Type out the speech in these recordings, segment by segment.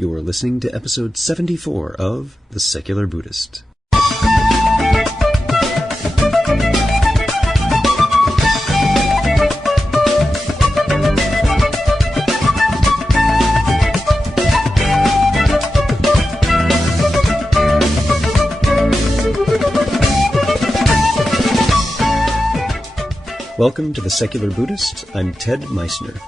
You're listening to episode 74 of The Secular Buddhist. Welcome to The Secular Buddhist. I'm Ted Meissner.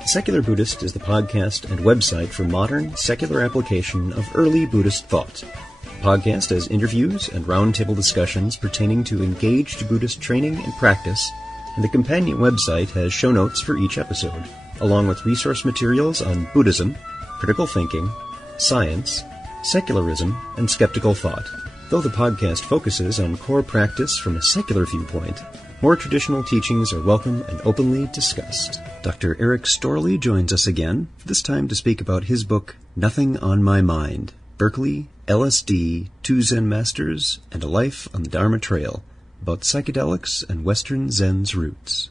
The Secular Buddhist is the podcast and website for modern, secular application of early Buddhist thought. The podcast has interviews and roundtable discussions pertaining to engaged Buddhist training and practice, and the companion website has show notes for each episode, along with resource materials on Buddhism, critical thinking, science, secularism, and skeptical thought. Though the podcast focuses on core practice from a secular viewpoint, more traditional teachings are welcome and openly discussed. Dr. Erik Storlie joins us again, this time to speak about his book, Nothing on My Mind, Berkeley, LSD, Two Zen Masters, and a Life on the Dharma Trail, about psychedelics and Western Zen's roots.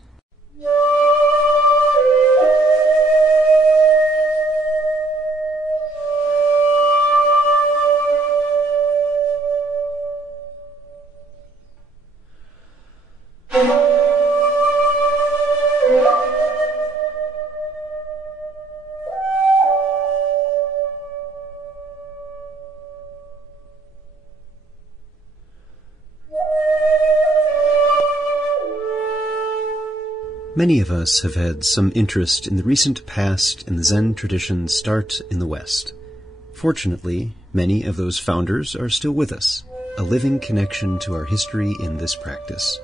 Many of us have had some interest in the recent past in the Zen tradition's start in the West. Fortunately, many of those founders are still with us, a living connection to our history in this practice.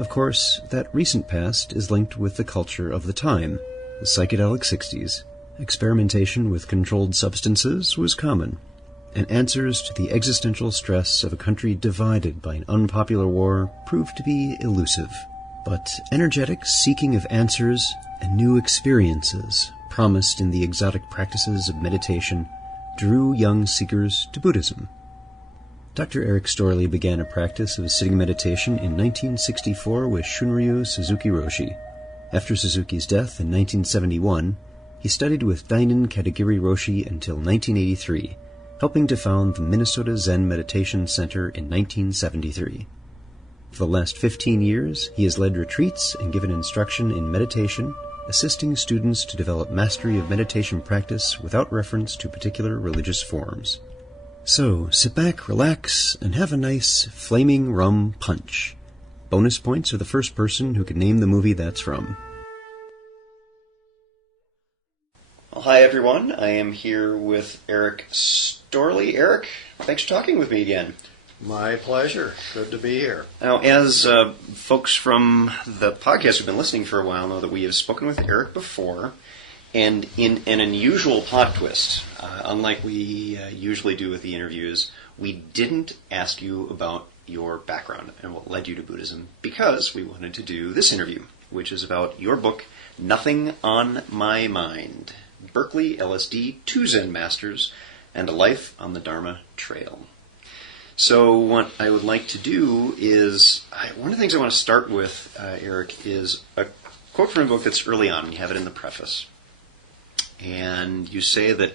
Of course, that recent past is linked with the culture of the time, the psychedelic 60s. Experimentation with controlled substances was common, and answers to the existential stress of a country divided by an unpopular war proved to be elusive. But energetic seeking of answers and new experiences promised in the exotic practices of meditation drew young seekers to Buddhism. Dr. Erik Storlie began a practice of sitting meditation in 1964 with Shunryu Suzuki Roshi. After Suzuki's death in 1971, he studied with Dainin Katagiri Roshi until 1983, helping to found the Minnesota Zen Meditation Center in 1973. For the last 15 years, he has led retreats and given instruction in meditation, assisting students to develop mastery of meditation practice without reference to particular religious forms. So, sit back, relax, and have a nice flaming rum punch. Bonus points for the first person who can name the movie that's from. Well, hi everyone. I am here with Erik Storlie. Erik, thanks for talking with me again. My pleasure. Good to be here. Now, as folks from the podcast who've been listening for a while know that we have spoken with Erik before, and in an unusual plot twist, unlike we usually do with the interviews, we didn't ask you about your background and what led you to Buddhism, because we wanted to do this interview, which is about your book, Nothing on My Mind, Berkeley, LSD, Two Zen Masters, and a Life on the Dharma Trail. So what I would like to do is, one of the things I want to start with, Erik, is a quote from a book that's early on. You have it in the preface. And you say that,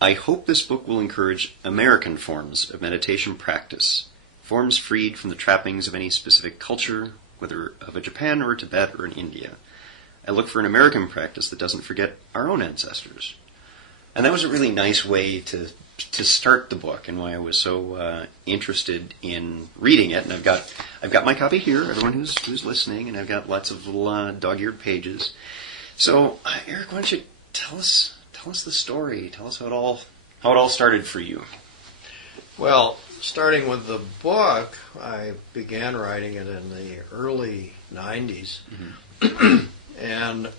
I hope this book will encourage American forms of meditation practice, forms freed from the trappings of any specific culture, whether of a Japan or a Tibet or an India. I look for an American practice that doesn't forget our own ancestors. And that was a really nice way to start the book, and why I was so interested in reading it. And I've got my copy here, everyone who's listening, and I've got lots of little dog-eared pages. So, Erik, why don't you tell us the story? Tell us how it all started for you. Well, starting with the book, I began writing it in the early 90s, and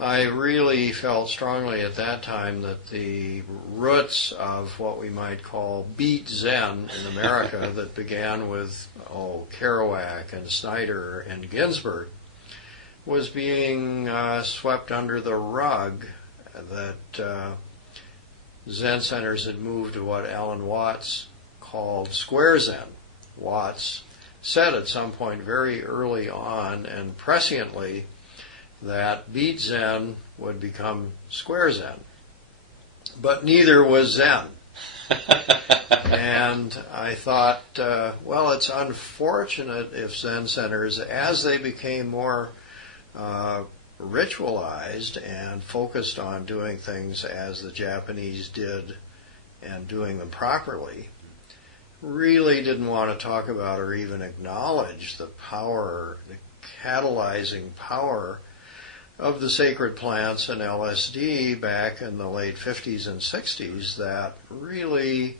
I really felt strongly at that time that the roots of what we might call beat Zen in America that began with Kerouac and Snyder and Ginsberg was being swept under the rug, that Zen centers had moved to what Alan Watts called Square Zen. Watts said at some point very early on and presciently that beat Zen would become Square Zen. but neither was Zen. And I thought, well, it's unfortunate if Zen centers, as they became more ritualized and focused on doing things as the Japanese did and doing them properly, really didn't want to talk about or even acknowledge the power, the catalyzing power of the sacred plants and LSD back in the late 50s and 60s that really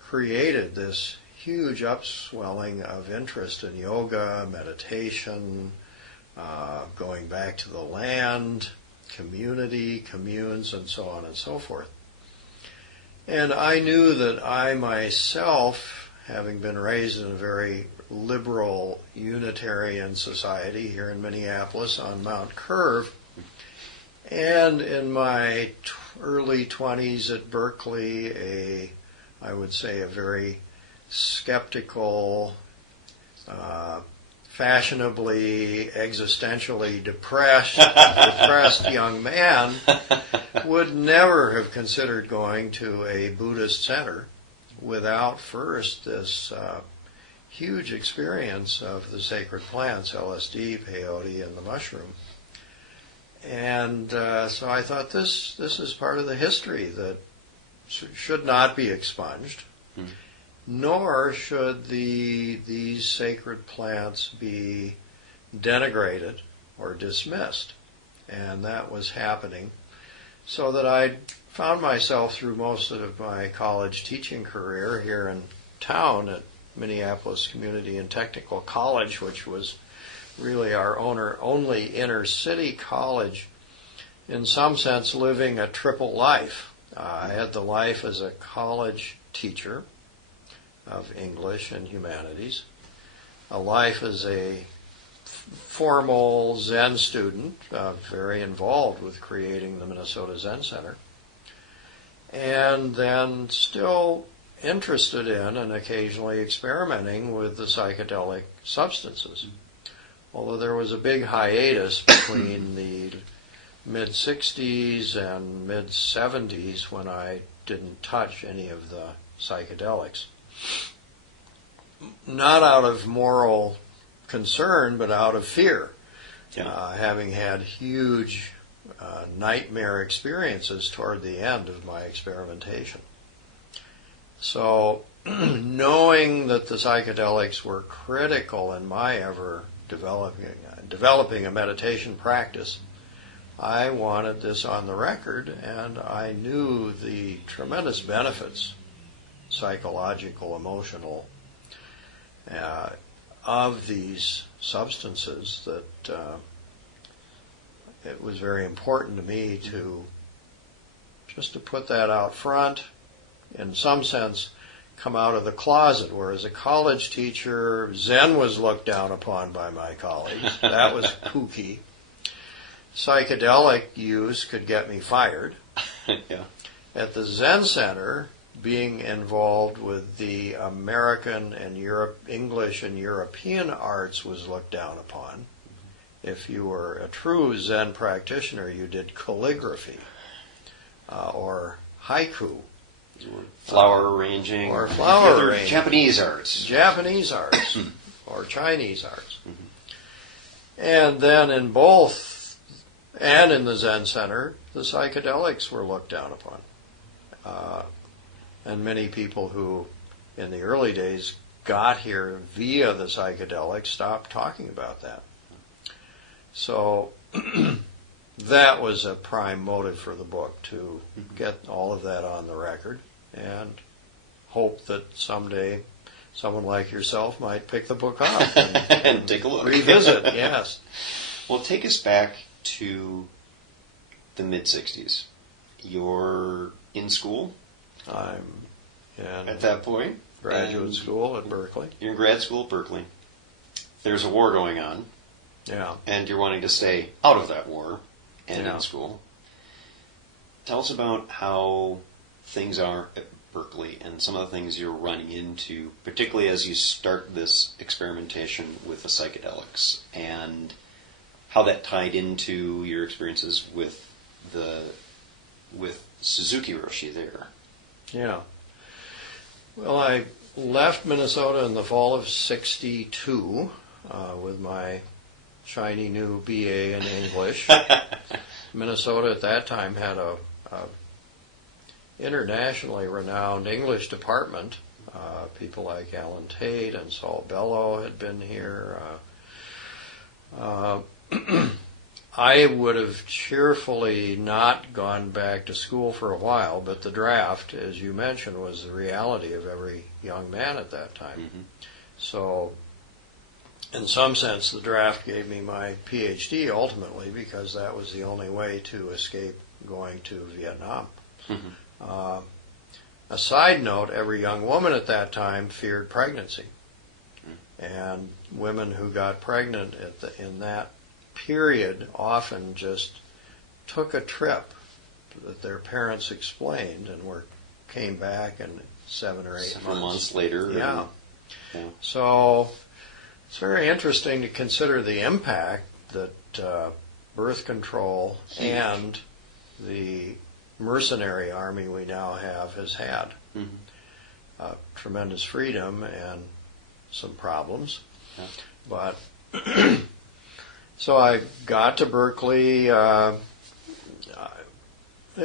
created this huge upswelling of interest in yoga, meditation, going back to the land, community, communes, and so on and so forth. And I knew that I myself, having been raised in a very liberal Unitarian society here in Minneapolis on Mount Curve, and in my early 20s at Berkeley, I would say a very skeptical, fashionably, existentially depressed young man, would never have considered going to a Buddhist center without first this huge experience of the sacred plants, LSD, peyote, and the mushroom. And so I thought this is part of the history that should not be expunged, nor should these sacred plants be denigrated or dismissed. And that was happening. So that I found myself through most of my college teaching career here in town at Minneapolis Community and Technical College, which was really our only inner city college, in some sense living a triple life. I had the life as a college teacher of English and humanities, a life as a formal Zen student, very involved with creating the Minnesota Zen Center, and then still interested in and occasionally experimenting with the psychedelic substances. Although there was a big hiatus between the mid-60s and mid-70s when I didn't touch any of the psychedelics. Not out of moral concern, but out of fear, having had huge nightmare experiences toward the end of my experimentation. So, knowing that the psychedelics were critical in my ever developing a meditation practice, I wanted this on the record, and I knew the tremendous benefits, psychological, emotional, of these substances, that it was very important to me to put that out front, in some sense come out of the closet, where as a college teacher, Zen was looked down upon by my colleagues. That was kooky. Psychedelic use could get me fired. Yeah. At the Zen Center, being involved with the American and English and European arts was looked down upon. If you were a true Zen practitioner, you did calligraphy or haiku. Flower arranging. Or flower arranging. Japanese arts. Japanese arts or Chinese arts. And then in both, and in the Zen Center, the psychedelics were looked down upon. And many people who, in the early days, got here via the psychedelics stopped talking about that. So that was a prime motive for the book, to get all of that on the record and hope that someday someone like yourself might pick the book up and take a look. Revisit, yes. Well, take us back to the mid-60s. You're in school? I'm in at that point. Graduate school at Berkeley. You're in grad school at Berkeley. There's a war going on. Yeah. And you're wanting to stay out of that war and Yeah. in school. Tell us about how things are at Berkeley and some of the things you're running into, particularly as you start this experimentation with the psychedelics, and how that tied into your experiences with the with Suzuki Roshi there. Yeah. Well, I left Minnesota in the fall of '62 with my shiny new BA in English. Minnesota at that time had a internationally renowned English department. People like Alan Tate and Saul Bellow had been here. I would have cheerfully not gone back to school for a while, but the draft, as you mentioned, was the reality of every young man at that time. Mm-hmm. So, in some sense, the draft gave me my PhD ultimately because that was the only way to escape going to Vietnam. Mm-hmm. A side note, every young woman at that time feared pregnancy. And women who got pregnant in that period often just took a trip that their parents explained and came back in 7 or 8 Several months. months later. Yeah. Yeah. So it's very interesting to consider the impact that birth control and the mercenary army we now have has had. Mm-hmm. Tremendous freedom and some problems. Yeah. But so I got to Berkeley. It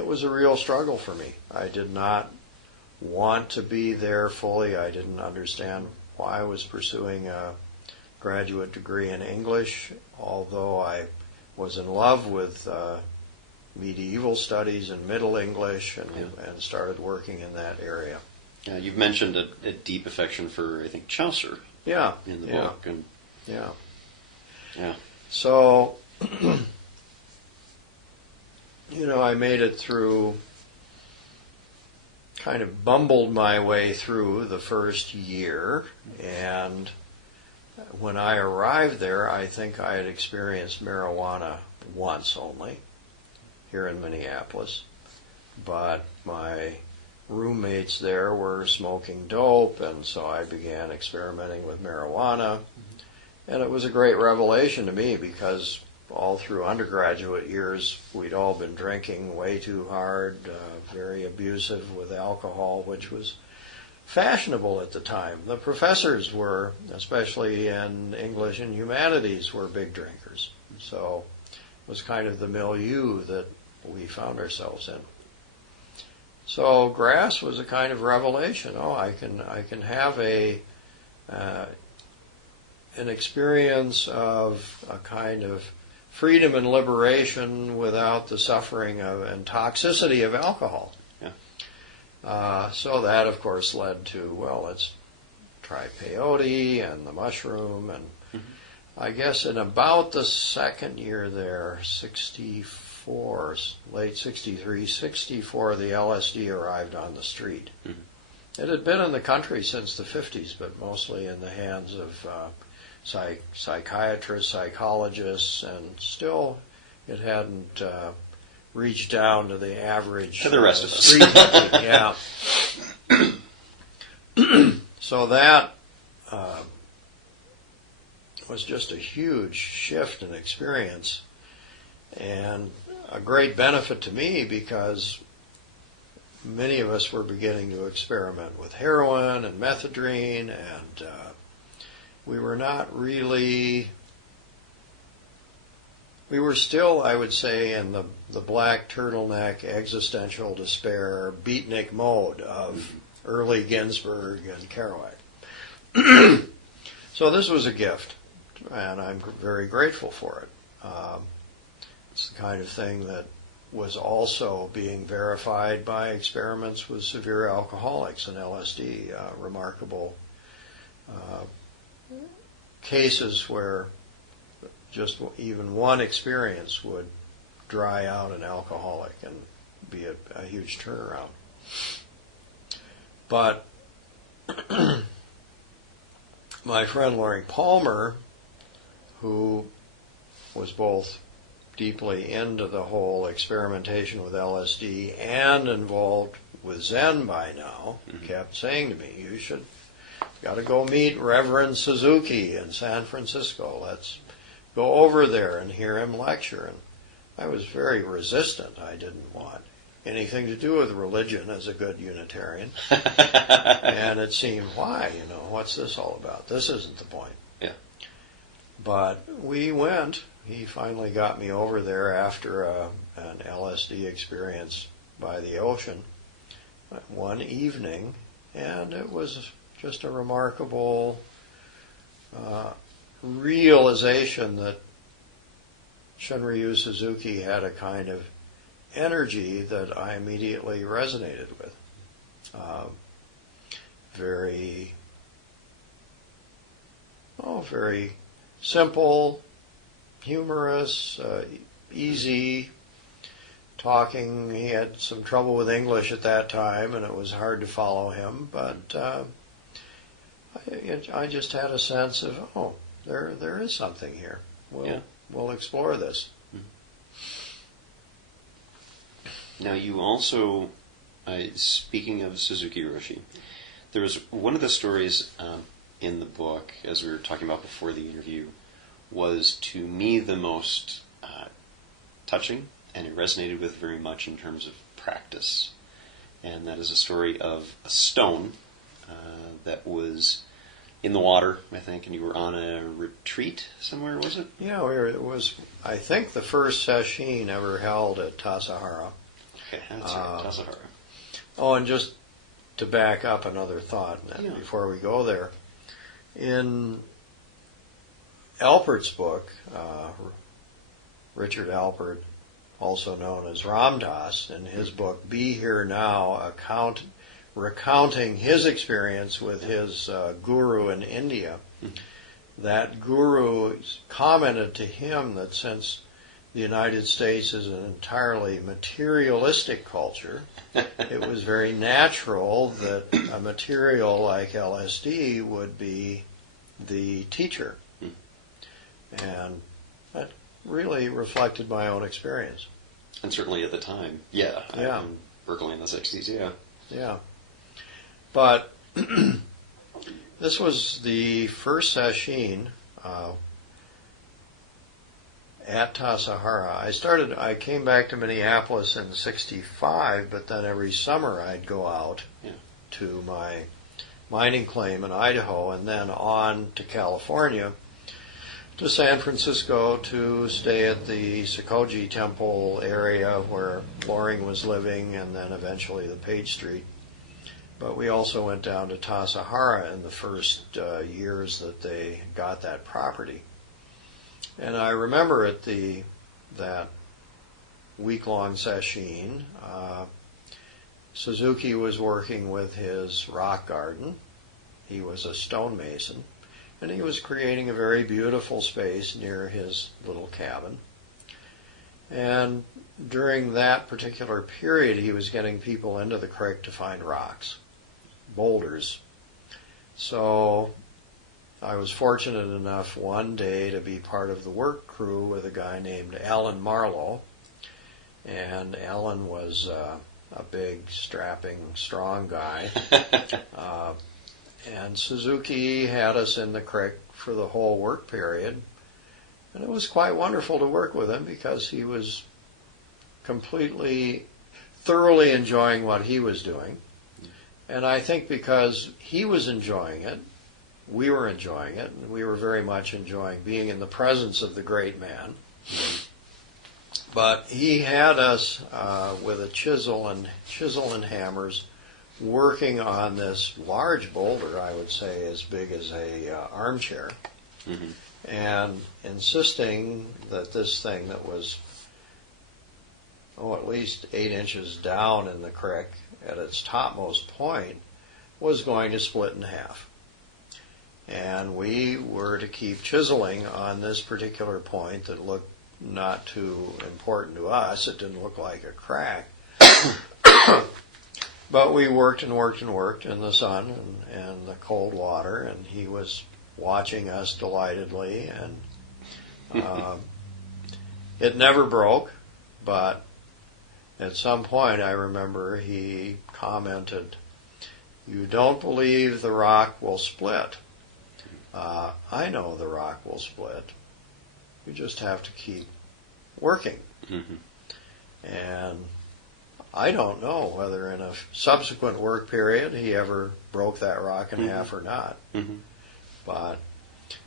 was a real struggle for me. I did not want to be there fully. I didn't understand why I was pursuing a graduate degree in English, although I was in love with medieval studies and Middle English and started working in that area. Yeah, you've mentioned a deep affection for, I think, Chaucer in the book. And Yeah. yeah. So, I made it through, kind of bumbled my way through the first year, and when I arrived there, I think I had experienced marijuana once only, here in Minneapolis, but my roommates there were smoking dope, and so I began experimenting with marijuana. And it was a great revelation to me because all through undergraduate years, we'd all been drinking way too hard, very abusive with alcohol, which was fashionable at the time. The professors were, especially in English and humanities, were big drinkers. So it was kind of the milieu that we found ourselves in. So grass was a kind of revelation. Oh, I can have an experience of a kind of freedom and liberation without the suffering and toxicity of alcohol. Yeah. So that, of course, led to, well, let's try peyote and the mushroom. And I guess in about the second year there, 64, late 63, 64, the LSD arrived on the street. Mm-hmm. It had been in the country since the 50s, but mostly in the hands of psychiatrists, psychologists, and still it hadn't reached down to the average to the rest of street taking. Yeah. So that was just a huge shift in experience and a great benefit to me because many of us were beginning to experiment with heroin and methadone, and we were not really, we were still, I would say, in the black turtleneck, existential despair, beatnik mode of early Ginsberg and Kerouac. So this was a gift, and I'm very grateful for it. It's the kind of thing that was also being verified by experiments with severe alcoholics and LSD, remarkable cases where just even one experience would dry out an alcoholic and be a huge turnaround. But my friend Loring Palmer, who was both deeply into the whole experimentation with LSD and involved with Zen by now, kept saying to me, you got to go meet Reverend Suzuki in San Francisco. Let's go over there and hear him lecture. And I was very resistant. I didn't want anything to do with religion as a good Unitarian. And it seemed, why? What's this all about? This isn't the point. Yeah. But we went. He finally got me over there after an LSD experience by the ocean one evening, and it was just a remarkable realization that Shunryu Suzuki had a kind of energy that I immediately resonated with. Very simple, humorous, easy talking. He had some trouble with English at that time, and it was hard to follow him, but I just had a sense of, there is something here. We'll explore this. Now, you also, speaking of Suzuki Roshi, there was one of the stories in the book, as we were talking about before the interview, was to me the most touching, and it resonated with very much in terms of practice. And that is a story of a stone that was in the water, I think, and you were on a retreat somewhere, was it? Yeah, it was, I think, the first session ever held at Tassajara. Okay, that's right, Tassajara. Oh, and just to back up another thought before we go there, in Alpert's book, Richard Alpert, also known as Ram Dass, in his book Be Here Now, recounting his experience with his guru in India, that guru commented to him that since the United States is an entirely materialistic culture, it was very natural that a material like LSD would be the teacher. And that really reflected my own experience. And certainly at the time, yeah. In Berkeley in the 60s, yeah. Yeah. But this was the first session at Tassajara. I came back to Minneapolis in '65, but then every summer I'd go out to my mining claim in Idaho and then on to California, to San Francisco to stay at the Sokoji Temple area where Loring was living, and then eventually the Page Street. But we also went down to Tassajara in the first years that they got that property. And I remember at that week-long session, Suzuki was working with his rock garden. He was a stonemason, and he was creating a very beautiful space near his little cabin. And during that particular period, he was getting people into the creek to find rocks, boulders. So I was fortunate enough one day to be part of the work crew with a guy named Alan Marlowe. And Alan was a big, strapping, strong guy. And Suzuki had us in the creek for the whole work period. And it was quite wonderful to work with him because he was thoroughly enjoying what he was doing. And I think because he was enjoying it, we were enjoying it, and we were very much enjoying being in the presence of the great man. But he had us with a chisel and hammers working on this large boulder, I would say as big as a armchair, and insisting that this thing that was at least 8 inches down in the creek at its topmost point was going to split in half. And we were to keep chiseling on this particular point that looked not too important to us. It didn't look like a crack. But we worked and worked and worked in the sun and the cold water, and he was watching us delightedly. And it never broke, but at some point I remember he commented, "You don't believe the rock will split. I know the rock will split. You just have to keep working." And I don't know whether in a subsequent work period he ever broke that rock in half or not. But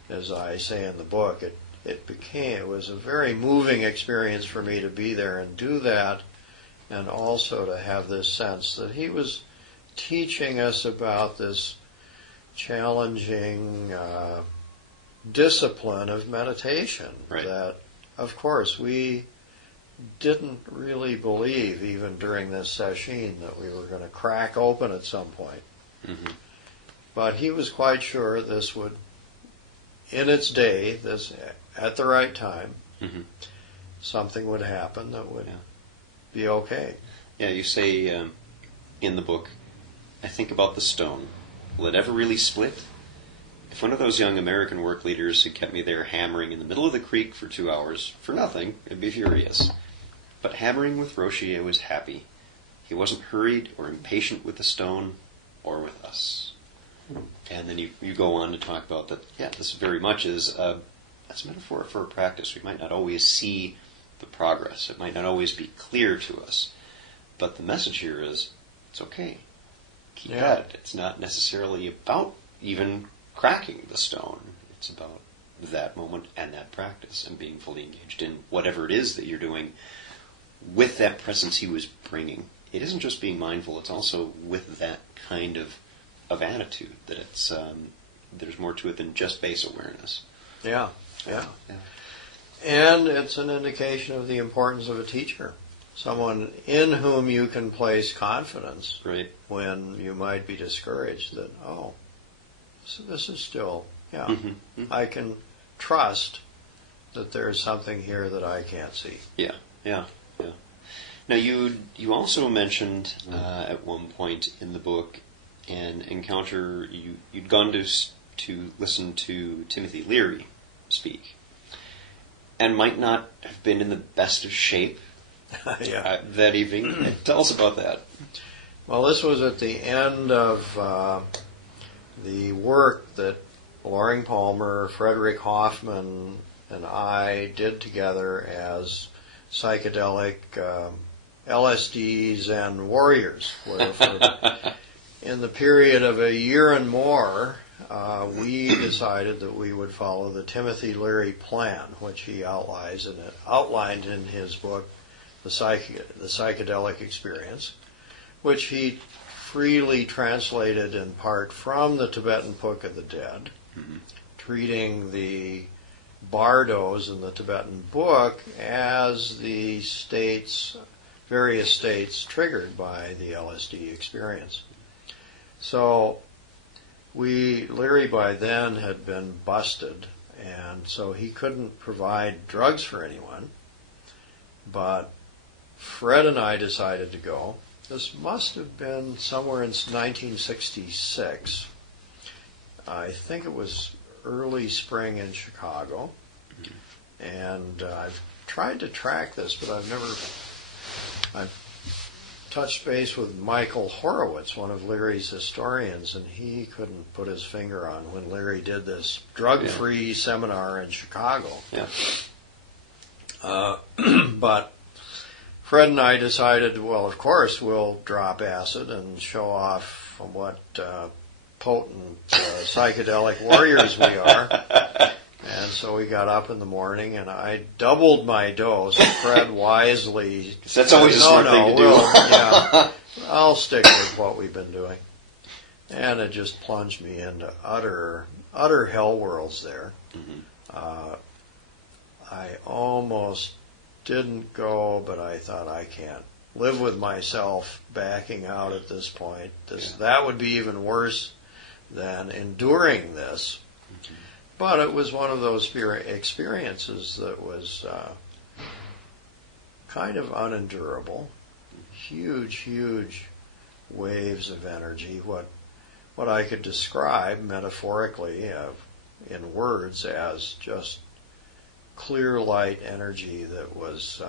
as I say in the book, it was a very moving experience for me to be there and do that, and also to have this sense that he was teaching us about this challenging discipline of meditation that, of course, we didn't really believe, even during this session, that we were going to crack open at some point. But he was quite sure this would, in its day, this at the right time, something would happen that would be okay. Yeah, you say in the book, I think about the stone. Will it ever really split? If one of those young American work leaders had kept me there hammering in the middle of the creek for 2 hours, for nothing, I'd be furious. But hammering with Roshi, I was happy. He wasn't hurried or impatient with the stone or with us. And then you go on to talk about that, this very much is that's a metaphor for a practice. We might not always see the progress. It might not always be clear to us. But the message here is, it's okay. Keep at it. It's not necessarily about even cracking the stone. It's about that moment and that practice and being fully engaged in whatever it is that you're doing with that presence he was bringing. It isn't just being mindful, it's also with that kind of attitude, that it's there's more to it than just base awareness. Yeah. And it's an indication of the importance of a teacher, someone in whom you can place confidence when you might be discouraged that, so this is still, I can trust that there's something here that I can't see. Yeah. Now, you also mentioned at one point in the book an encounter, you'd gone to listen to Timothy Leary speak, and might not have been in the best of shape that evening. Tell us about that. Well, this was at the end of the work that Loring Palmer, Frederick Hoffman, and I did together as psychedelic LSDs and warriors. Where in the period of a year and more, we decided that we would follow the Timothy Leary plan, which he outlined in his book, The Psychedelic Experience, which he freely translated in part from the Tibetan Book of the Dead, treating the bardos in the Tibetan book as the various states triggered by the LSD experience. So Leary by then had been busted, and so he couldn't provide drugs for anyone, but Fred and I decided to go. This must have been somewhere in 1966. I think it was early spring in Chicago. And I've tried to track this, but I've touched base with Michael Horowitz, one of Leary's historians, and he couldn't put his finger on when Leary did this drug-free seminar in Chicago. But Fred and I decided, well, of course, we'll drop acid and show off what potent psychedelic warriors we are. And so we got up in the morning, and I doubled my dose. Fred wisely said, that's always a smart thing to do. I'll stick with what we've been doing. And it just plunged me into utter hell worlds there. I almost didn't go, but I thought, I can't live with myself backing out at this point. That would be even worse than enduring this. But it was one of those experiences that was kind of unendurable. Huge waves of energy. What I could describe metaphorically in words as just clear light energy that was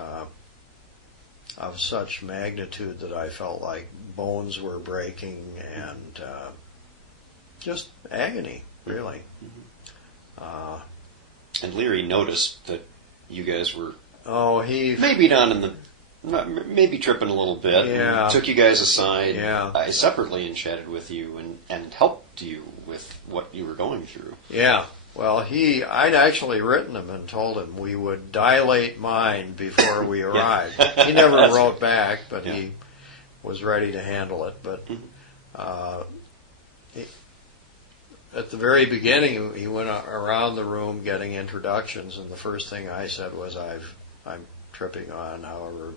of such magnitude that I felt like bones were breaking, and just agony, really. And Leary noticed that you guys were he maybe not in the maybe tripping a little bit. Yeah. And took you guys aside Yeah. separately and chatted with you and helped you with what you were going through. Yeah. Well, I'd actually written him and told him we would dilate mind before we arrived. He never wrote back, but he was ready to handle it. But at the very beginning, he went around the room getting introductions, and the first thing I said was, I'm tripping on however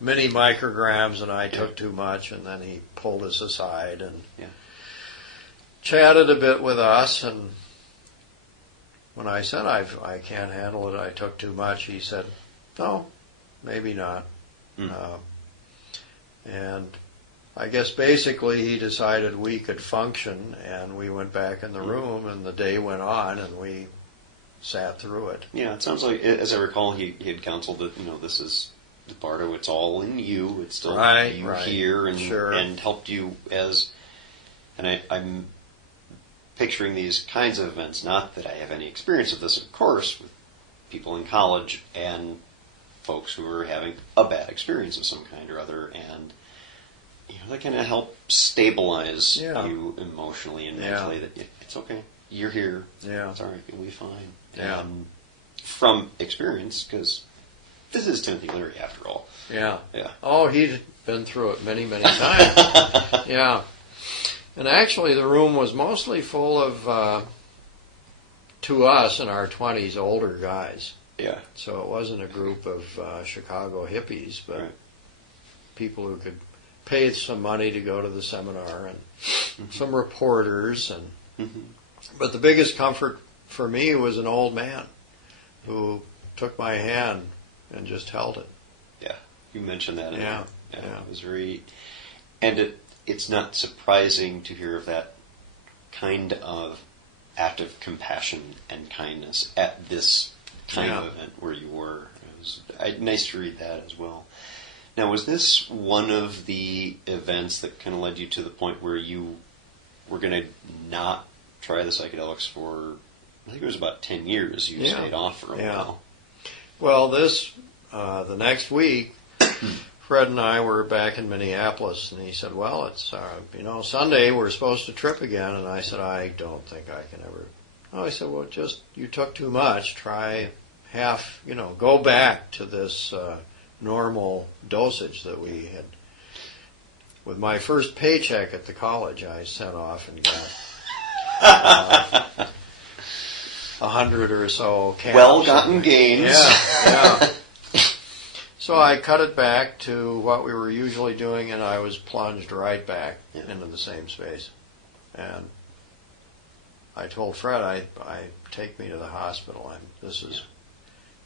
many micrograms, and I took too much. And then he pulled us aside and chatted a bit with us. And when I said I can't handle it, I took too much, he said, no, maybe not. And I guess basically he decided we could function, and we went back in the room, and the day went on, and we sat through it. Yeah, it sounds like, as I recall, he had counseled that, this is, Bardo, it's all in you. It's still you here, and and helped you as, and I'm picturing these kinds of events, not that I have any experience of this, of course, with people in college and folks who are having a bad experience of some kind or other, and that kind of help stabilize you emotionally and mentally, that it's okay, you're here, it's all right, you'll be fine. And from experience, because this is Timothy Leary after all. Yeah. Oh, he'd been through it many, many times. Yeah. And actually, the room was mostly full of, to us in our 20s, older guys. Yeah. So it wasn't a group of Chicago hippies, but people who could pay some money to go to the seminar, and some reporters. And but the biggest comfort for me was an old man who took my hand and just held it. Yeah, you mentioned that. Yeah. It was very, and it's not surprising to hear of that kind of act of compassion and kindness at this kind of event where you were. It was nice to read that as well. Now, was this one of the events that kind of led you to the point where you were going to not try the psychedelics for, I think it was about 10 years, you stayed off for a while? Well, the next week, Fred and I were back in Minneapolis, and he said, well, it's, Sunday we're supposed to trip again. And I said, I don't think I can ever. Oh, he said, well, just, you took too much. Try half, go back to this normal dosage that we had. With my first paycheck at the college, I sent off and got 100 or so caps. Well-gotten gains. Yeah. So I cut it back to what we were usually doing, and I was plunged right back into the same space. And I told Fred, I take me to the hospital.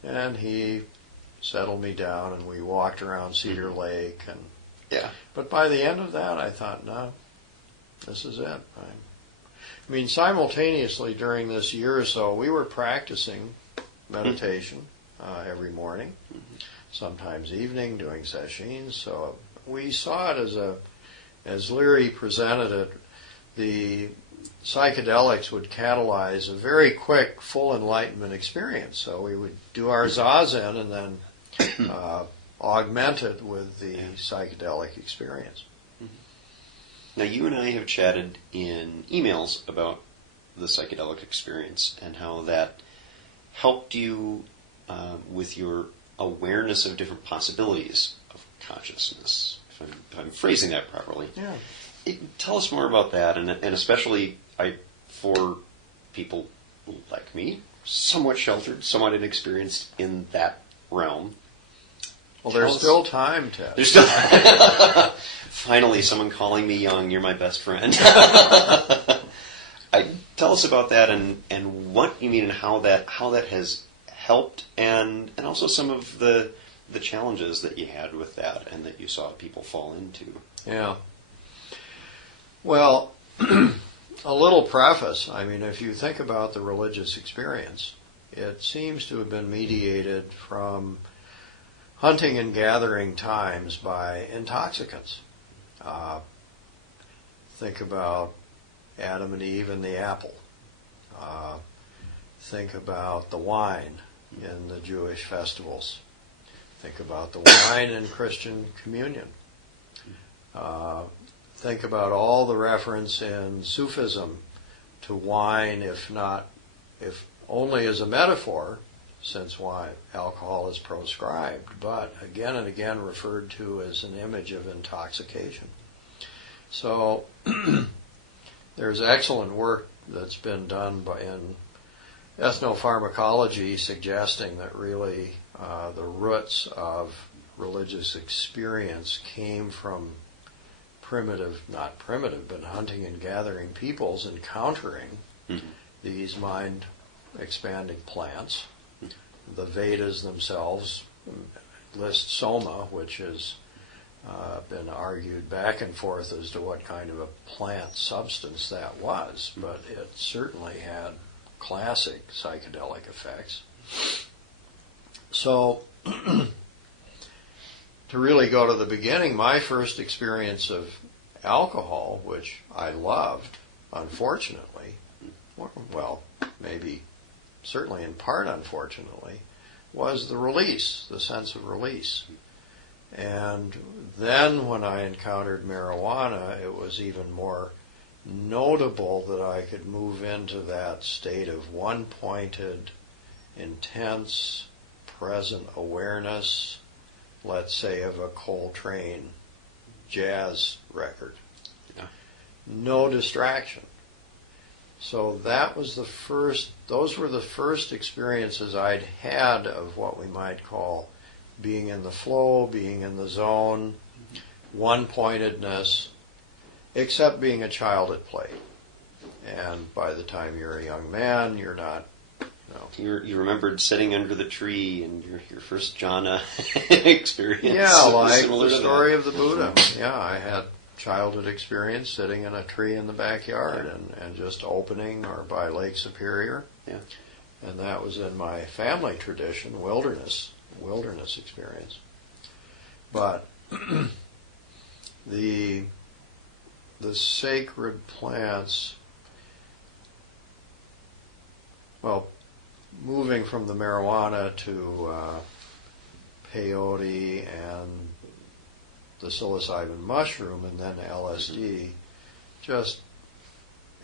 And he settled me down, and we walked around Cedar Lake. But by the end of that, I thought, no, this is it. I mean, simultaneously during this year or so, we were practicing meditation every morning, sometimes evening, doing sessions. So we saw it as Leary presented it, the psychedelics would catalyze a very quick, full enlightenment experience. So we would do our zazen and then augment it with the psychedelic experience. Now, you and I have chatted in emails about the psychedelic experience and how that helped you with your awareness of different possibilities of consciousness, if I'm phrasing that properly. Yeah. Tell us more about that, and especially for people like me, somewhat sheltered, somewhat inexperienced in that realm. Well, there's still time, Ted. There's still finally someone calling me young. You're my best friend. Tell us about that and what you mean and how that has helped, and also some of the challenges that you had with that and that you saw people fall into. Yeah. Well, a little preface. I mean, if you think about the religious experience, it seems to have been mediated from hunting and gathering times by intoxicants. Think about Adam and Eve and the apple. Think about the wine in the Jewish festivals. Think about the wine in Christian communion. Think about all the reference in Sufism to wine, if only as a metaphor, since wine, alcohol is proscribed, but again and again referred to as an image of intoxication. So there's excellent work that's been done in ethnopharmacology suggesting that really the roots of religious experience came from not primitive, but hunting and gathering peoples encountering these mind-expanding plants. The Vedas themselves list soma, which has been argued back and forth as to what kind of a plant substance that was, but it certainly had classic psychedelic effects. So, to really go to the beginning, my first experience of alcohol, which I loved, unfortunately, well, maybe certainly in part unfortunately, was the sense of release. And then when I encountered marijuana, it was even more notable that I could move into that state of one-pointed, intense, present awareness, let's say of a Coltrane jazz record. Yeah. No distraction. So those were the first experiences I'd had of what we might call being in the flow, being in the zone, one-pointedness, except being a child at play. And by the time you're a young man, you're not, You remembered sitting under the tree and your first jhana experience. Yeah, like the story of the Buddha. Yeah, I had childhood experience sitting in a tree in the backyard and just opening, or by Lake Superior. Yeah. And that was in my family tradition, wilderness experience. But the sacred plants, well, moving from the marijuana to peyote and the psilocybin mushroom and then LSD, just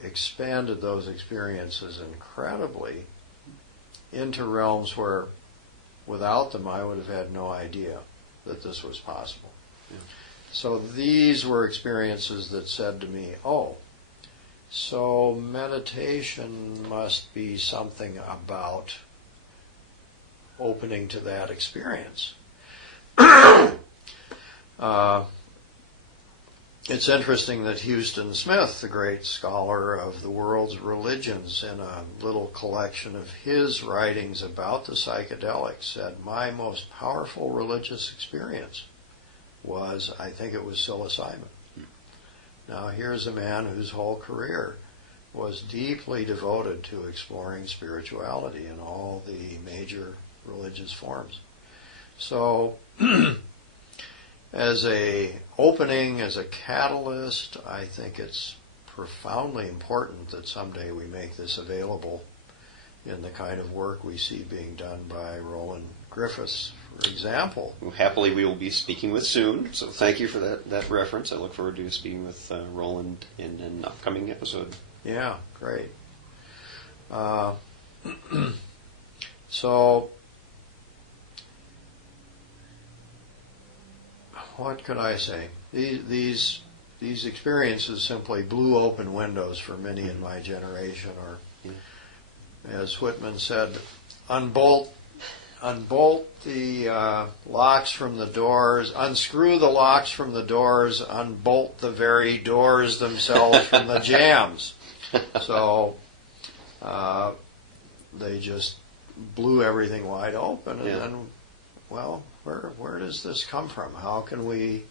expanded those experiences incredibly into realms where without them I would have had no idea that this was possible. Yeah. So these were experiences that said to me, oh, so meditation must be something about opening to that experience. It's interesting that Houston Smith, the great scholar of the world's religions, in a little collection of his writings about the psychedelics, said, my most powerful religious experience was, I think it was psilocybin. Now here's a man whose whole career was deeply devoted to exploring spirituality in all the major religious forms. So, as a opening, as a catalyst, I think it's profoundly important that someday we make this available in the kind of work we see being done by Roland Griffiths, for example. Who happily we will be speaking with soon, so thank you for that reference. I look forward to speaking with Roland in an upcoming episode. Yeah, great. So, what could I say? These experiences simply blew open windows for many in my generation, or, as Whitman said, unbolt the locks from the doors, unscrew the locks from the doors, unbolt the very doors themselves from the jambs. So they just blew everything wide open, and then, well, where does this come from? How can we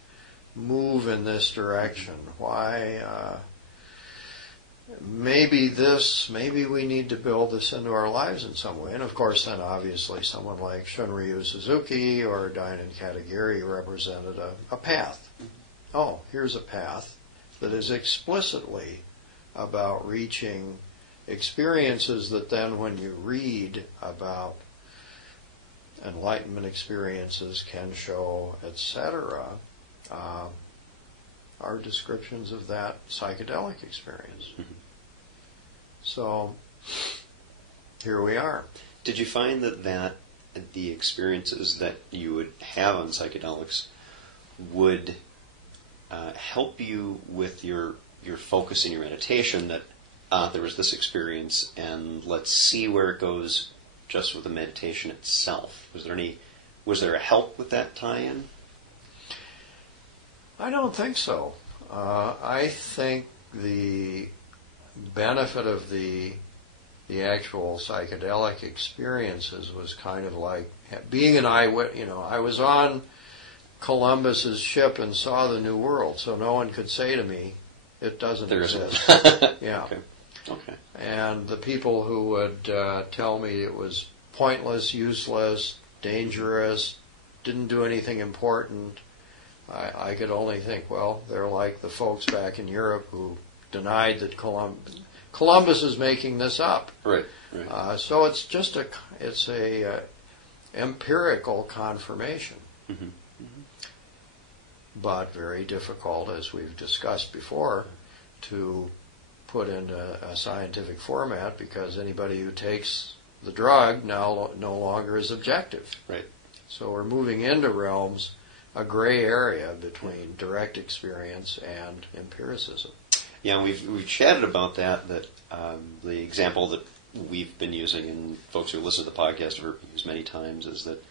move in this direction? Why? Maybe we need to build this into our lives in some way. And of course, then obviously someone like Shunryu Suzuki or Dinan Katagiri represented a path. Oh, here's a path that is explicitly about reaching experiences that then when you read about enlightenment experiences can show, etc., are descriptions of that psychedelic experience. Mm-hmm. So here we are. Did you find that the experiences that you would have on psychedelics would help you with your focus in your meditation, that there was this experience and let's see where it goes just with the meditation itself? Was there a help with that tie-in? I don't think so. I think the benefit of the actual psychedelic experiences was kind of like being an eyewitness. I was on Columbus's ship and saw the New World, so no one could say to me, it doesn't exist. Yeah. Okay. And the people who would tell me it was pointless, useless, dangerous, didn't do anything important, I could only think, well, they're like the folks back in Europe who denied that Columbus is making this up. Right. So it's just a empirical confirmation, Mm-hmm. but very difficult, as we've discussed before, to put in a scientific format, because anybody who takes the drug now no longer is objective. Right. So we're moving into realms, a gray area between direct experience and empiricism. Yeah, and we've chatted about that the example that we've been using, and folks who listen to the podcast have used many times, is that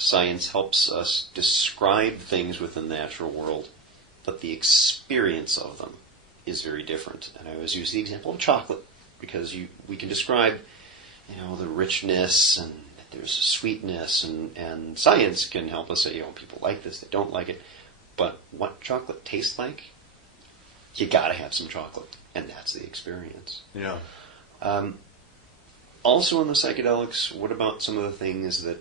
science helps us describe things within the natural world, but the experience of them is very different. And I always use the example of chocolate, because we can describe, the richness, and there's a sweetness, and science can help us say, people like this, they don't like it. But what chocolate tastes like, you got to have some chocolate, and that's the experience. Yeah. Also in the psychedelics, what about some of the things that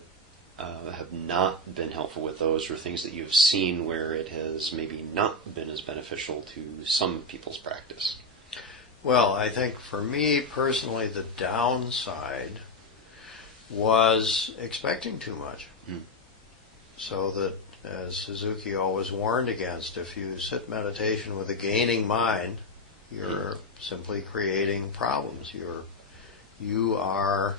have not been helpful with those, or things that you've seen where it has maybe not been as beneficial to some people's practice? Well, I think for me personally, the downside was expecting too much. So that, as Suzuki always warned against, if you sit meditation with a gaining mind, you're simply creating problems. You are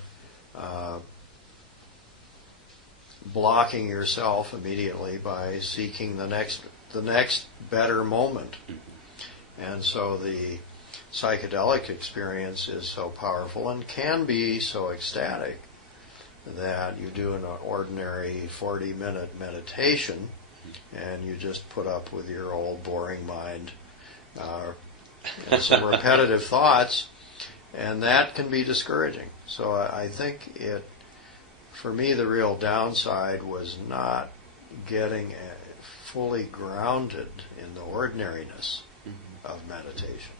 blocking yourself immediately by seeking the next better moment. And so the psychedelic experience is so powerful and can be so ecstatic that you do an ordinary 40-minute meditation and you just put up with your old boring mind and some repetitive thoughts, and that can be discouraging. So I think for me, the real downside was not getting fully grounded in the ordinariness of meditation,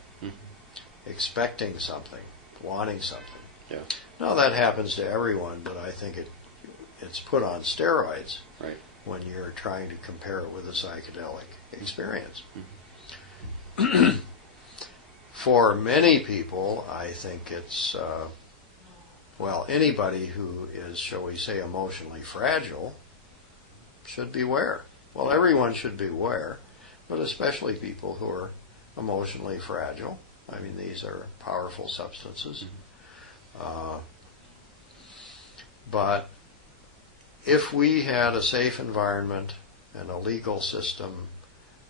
expecting something, wanting something. Yeah. Now that happens to everyone, but I think it's put on steroids when you're trying to compare it with a psychedelic experience. For many people, I think it's, anybody who is, shall we say, emotionally fragile should beware. Well, everyone should beware, but especially people who are emotionally fragile. I mean, these are powerful substances. But if we had a safe environment and a legal system,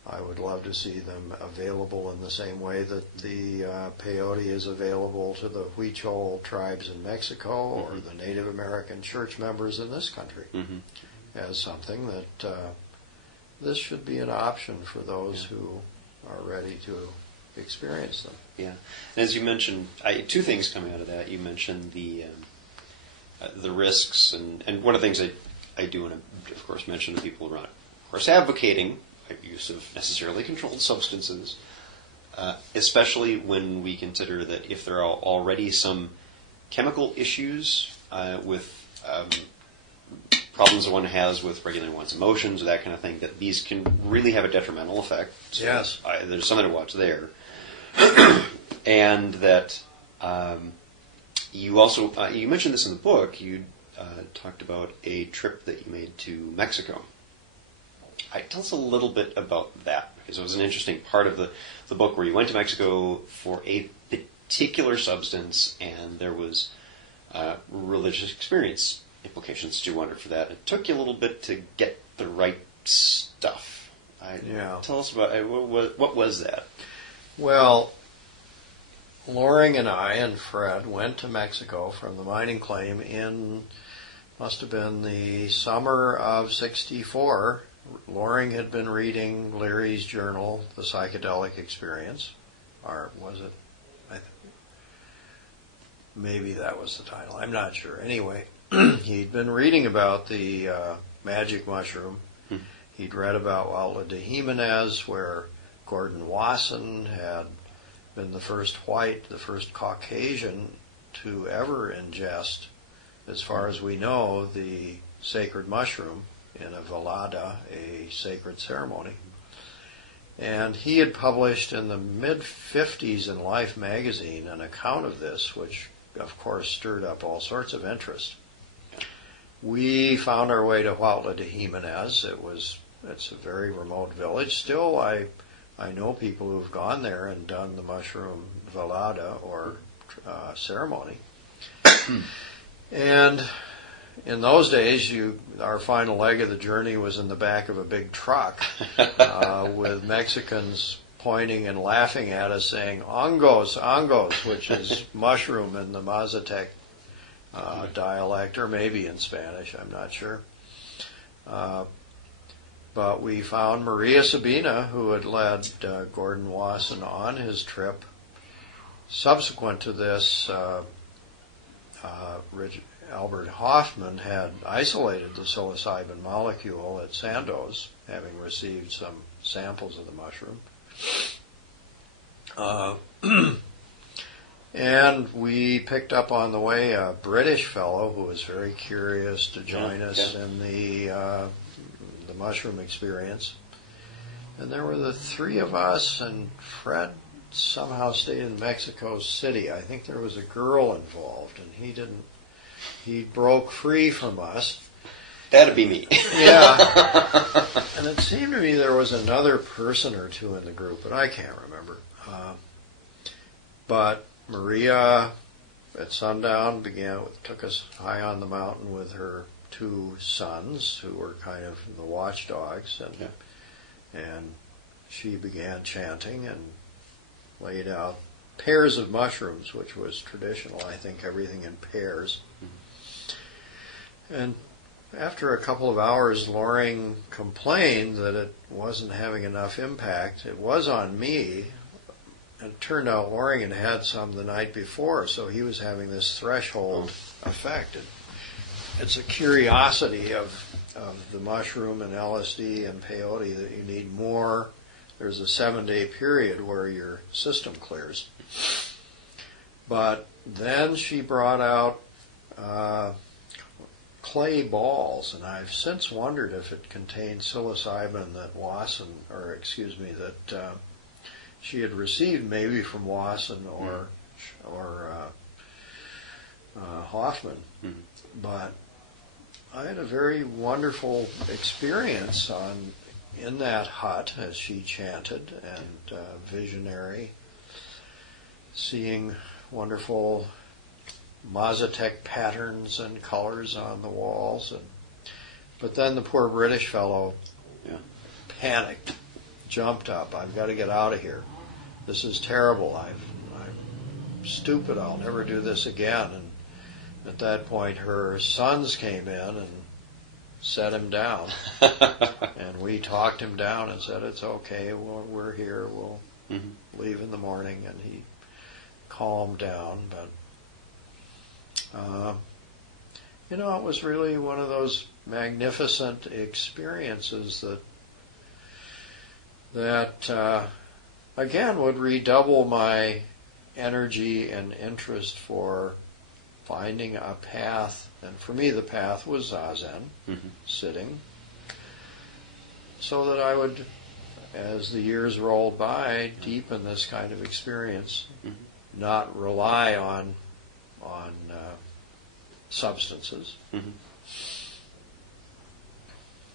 I would love to see them available in the same way that the peyote is available to the Huichol tribes in Mexico or the Native American church members in this country, as something that this should be an option for those who are ready to experience them. Yeah, and as you mentioned, two things coming out of that. You mentioned the risks, and one of the things I do want to, of course, mention to people around, of course, advocating use of necessarily controlled substances, especially when we consider that if there are already some chemical issues with problems that one has with regulating one's emotions or that kind of thing, that these can really have a detrimental effect. So yes. There's something to watch there. And that you also, you mentioned this in the book, you talked about a trip that you made to Mexico. Tell us a little bit about that, because it was an interesting part of the book where you went to Mexico for a particular substance, and there was religious experience implications to wonder for that. It took you a little bit to get the right stuff. Tell us about what was that? Well, Loring and I and Fred went to Mexico from the mining claim in, must have been the summer of '64. Loring had been reading Leary's journal, The Psychedelic Experience, or was it? Maybe that was the title. I'm not sure. Anyway, he'd been reading about the magic mushroom. He'd read about Huautla de Jimenez, where Gordon Wasson had been the first white, the first Caucasian to ever ingest, as far as we know, the sacred mushroom in a velada, a sacred ceremony. And he had published in the mid-50s in Life magazine an account of this, which of course stirred up all sorts of interest. We found our way to Huautla de Jimenez. It's a very remote village. Still, I know people who've gone there and done the mushroom velada or ceremony. And in those days, our final leg of the journey was in the back of a big truck with Mexicans pointing and laughing at us, saying "hongos, hongos," which is mushroom in the Mazatec dialect, or maybe in Spanish, I'm not sure. But we found Maria Sabina, who had led Gordon Wasson on his trip. Subsequent to this, Albert Hoffman had isolated the psilocybin molecule at Sandoz, having received some samples of the mushroom. And we picked up on the way a British fellow who was very curious to join us in the mushroom experience. And there were the three of us, and Fred somehow stayed in Mexico City. I think there was a girl involved, and he broke free from us. That'd be me. Yeah. And it seemed to me there was another person or two in the group, but I can't remember. But Maria, at sundown, took us high on the mountain with her two sons, who were kind of the watchdogs, and she began chanting and laid out pairs of mushrooms, which was traditional, I think, everything in pairs. And after a couple of hours, Loring complained that it wasn't having enough impact. It was on me. And it turned out Loring had had some the night before, so he was having this threshold effect. It's a curiosity of the mushroom and LSD and peyote that you need more. There's a 7-day period where your system clears. But then she brought out clay balls, and I've since wondered if it contained psilocybin that she had received maybe from Wasson or Hoffman. Mm-hmm. But I had a very wonderful experience in that hut as she chanted, and visionary, seeing wonderful Mazatec patterns and colors on the walls. But then the poor British fellow panicked, jumped up. I've got to get out of here. This is terrible. I'm stupid. I'll never do this again. And at that point, her sons came in and set him down. And we talked him down and said, "It's okay. We're here. We'll leave in the morning." And he calmed down. But it was really one of those magnificent experiences that again would redouble my energy and interest for finding a path. And for me, the path was Zazen, sitting, so that I would, as the years rolled by, deepen this kind of experience, not rely on substances. Mm-hmm.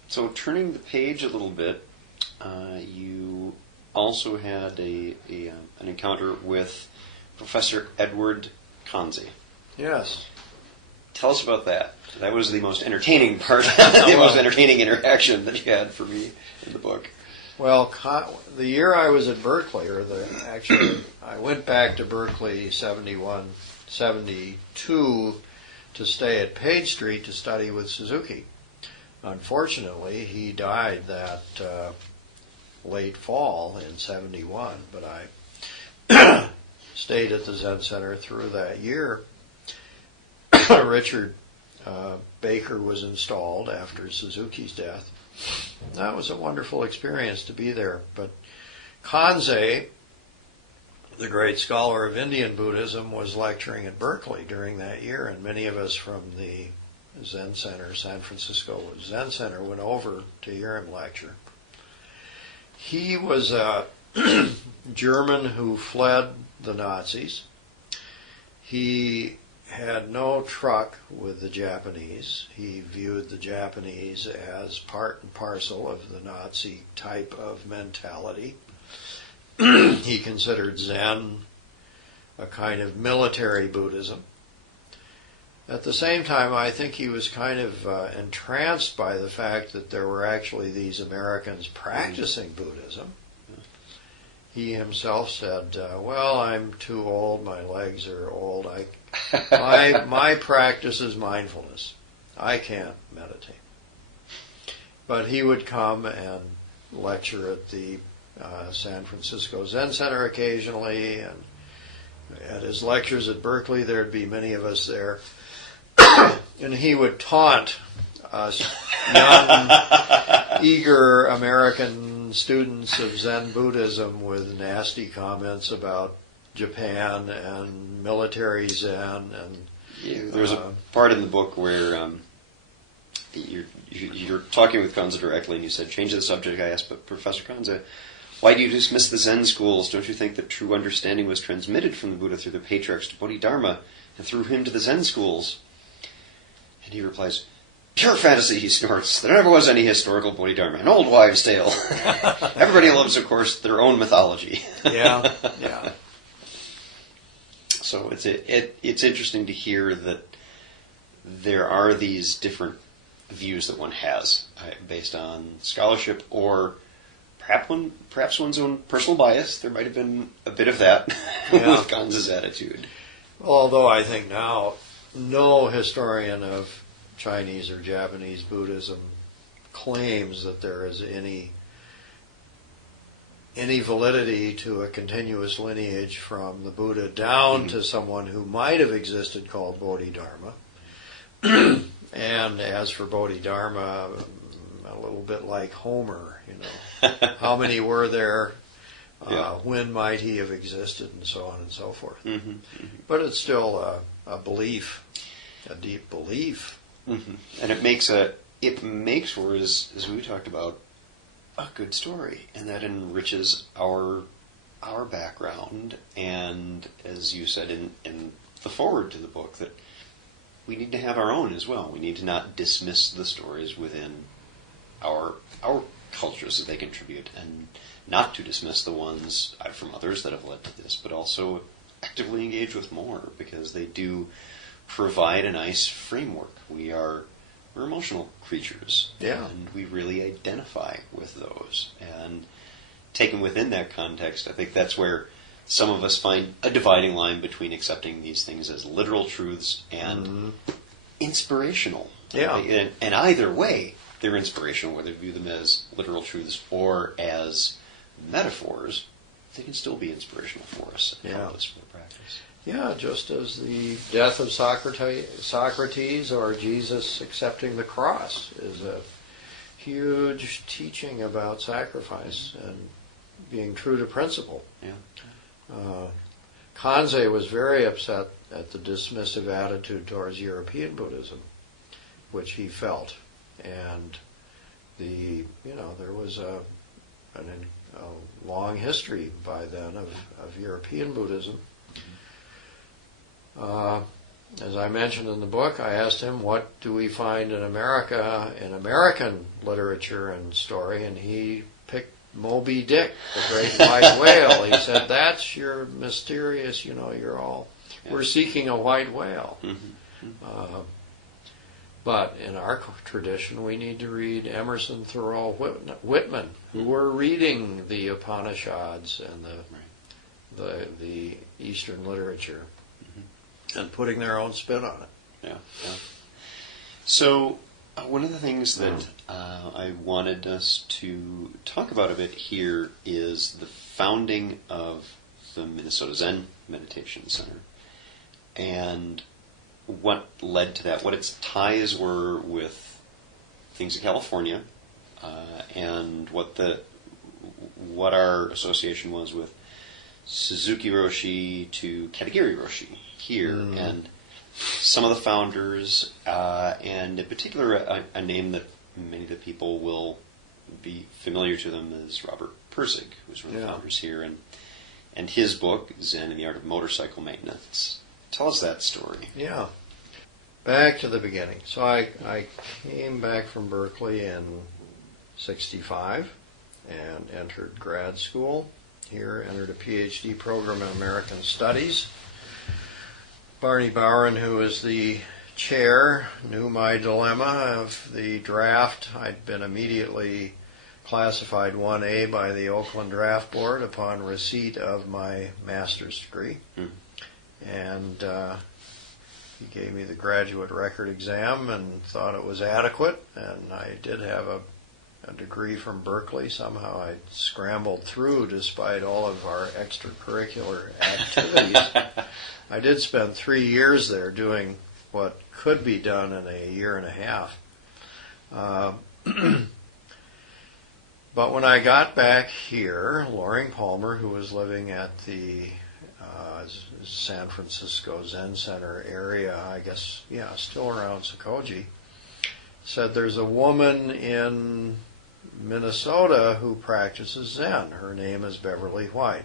So turning the page a little bit, you also had an encounter with Professor Edward Kanze. Yes. Tell us about that. That was the most entertaining part, the most entertaining interaction that you had for me in the book. Well, the year I was at Berkeley, actually, I went back to Berkeley 71, 72 to stay at Page Street to study with Suzuki. Unfortunately, he died that late fall in 71, but I stayed at the Zen Center through that year. Richard Baker was installed after Suzuki's death. That was a wonderful experience to be there. But Kanze, the great scholar of Indian Buddhism, was lecturing at Berkeley during that year, and many of us from the Zen Center, San Francisco Zen Center, went over to hear him lecture. He was a German who fled the Nazis. He had no truck with the Japanese. He viewed the Japanese as part and parcel of the Nazi type of mentality. He considered Zen a kind of military Buddhism. At the same time, I think he was kind of entranced by the fact that there were actually these Americans practicing Buddhism. He himself said, well, I'm too old, my legs are old, my practice is mindfulness. I can't meditate. But he would come and lecture at the San Francisco Zen Center occasionally, and at his lectures at Berkeley there'd be many of us there. And he would taunt us young, eager American students of Zen Buddhism with nasty comments about Japan and military Zen. And there was a part in the book where you're talking with Kanze directly, and you said, change the subject. I asked, but Professor Kanze, why do you dismiss the Zen schools? Don't you think that true understanding was transmitted from the Buddha through the patriarchs to Bodhidharma and through him to the Zen schools? And he replies, pure fantasy, he snorts. There never was any historical Bodhidharma. An old wives' tale. Everybody loves, of course, their own mythology. Yeah. So it's interesting to hear that there are these different views that one has based on scholarship or perhaps one's own personal bias. There might have been a bit of that with Kanze's attitude. Well, although I think now no historian of Chinese or Japanese Buddhism claims that there is any validity to a continuous lineage from the Buddha down to someone who might have existed called Bodhidharma. And as for Bodhidharma, a little bit like Homer, how many were there? When might he have existed, and so on and so forth. Mm-hmm, mm-hmm. But it's still a belief, a deep belief. Mm-hmm. And it makes for, as we talked about, a good story, and that enriches our background. And as you said in the foreword to the book, that we need to have our own as well. We need to not dismiss the stories within our cultures that they contribute, and not to dismiss the ones from others that have led to this, but also actively engage with more, because they do provide a nice framework. We're emotional creatures, and we really identify with those. And taken within that context, I think that's where some of us find a dividing line between accepting these things as literal truths and inspirational. Yeah. And either way, they're inspirational, whether you view them as literal truths or as metaphors. They can still be inspirational for us and help us with practice. Yeah, just as the death of Socrates or Jesus accepting the cross is a huge teaching about sacrifice and being true to principle. Yeah. Kanze was very upset at the dismissive attitude towards European Buddhism, which he felt, and there was a long history by then of European Buddhism. as I mentioned in the book, I asked him, what do we find in America, in American literature and story, and he picked Moby Dick, the great white whale. He said, that's your mysterious, we're seeking a white whale. Mm-hmm. But in our tradition, we need to read Emerson, Thoreau, Whitman, who were reading the Upanishads and the Eastern literature, and putting their own spin on it. Yeah. So one of the things that I wanted us to talk about a bit here is the founding of the Minnesota Zen Meditation Center, and what led to that, what its ties were with things in California, and what our association was with Suzuki Roshi to Katagiri Roshi here, and some of the founders, and in particular a name that many of the people will be familiar to them is Robert Pirsig, who's one of the founders here, and his book, Zen and the Art of Motorcycle Maintenance. Tell us that story. Yeah. Back to the beginning. So I came back from Berkeley in 1965 and entered grad school here, entered a PhD program in American Studies. Barney Bowron, who was the chair, knew my dilemma of the draft. I'd been immediately classified 1A by the Oakland Draft Board upon receipt of my master's degree. And he gave me the graduate record exam and thought it was adequate, and I did have a degree from Berkeley. Somehow I scrambled through despite all of our extracurricular activities. I did spend 3 years there doing what could be done in a year and a half. But when I got back here, Loring Palmer, who was living at the San Francisco Zen Center area, I guess, still around Sokoji, said there's a woman in Minnesota who practices Zen. Her name is Beverly White.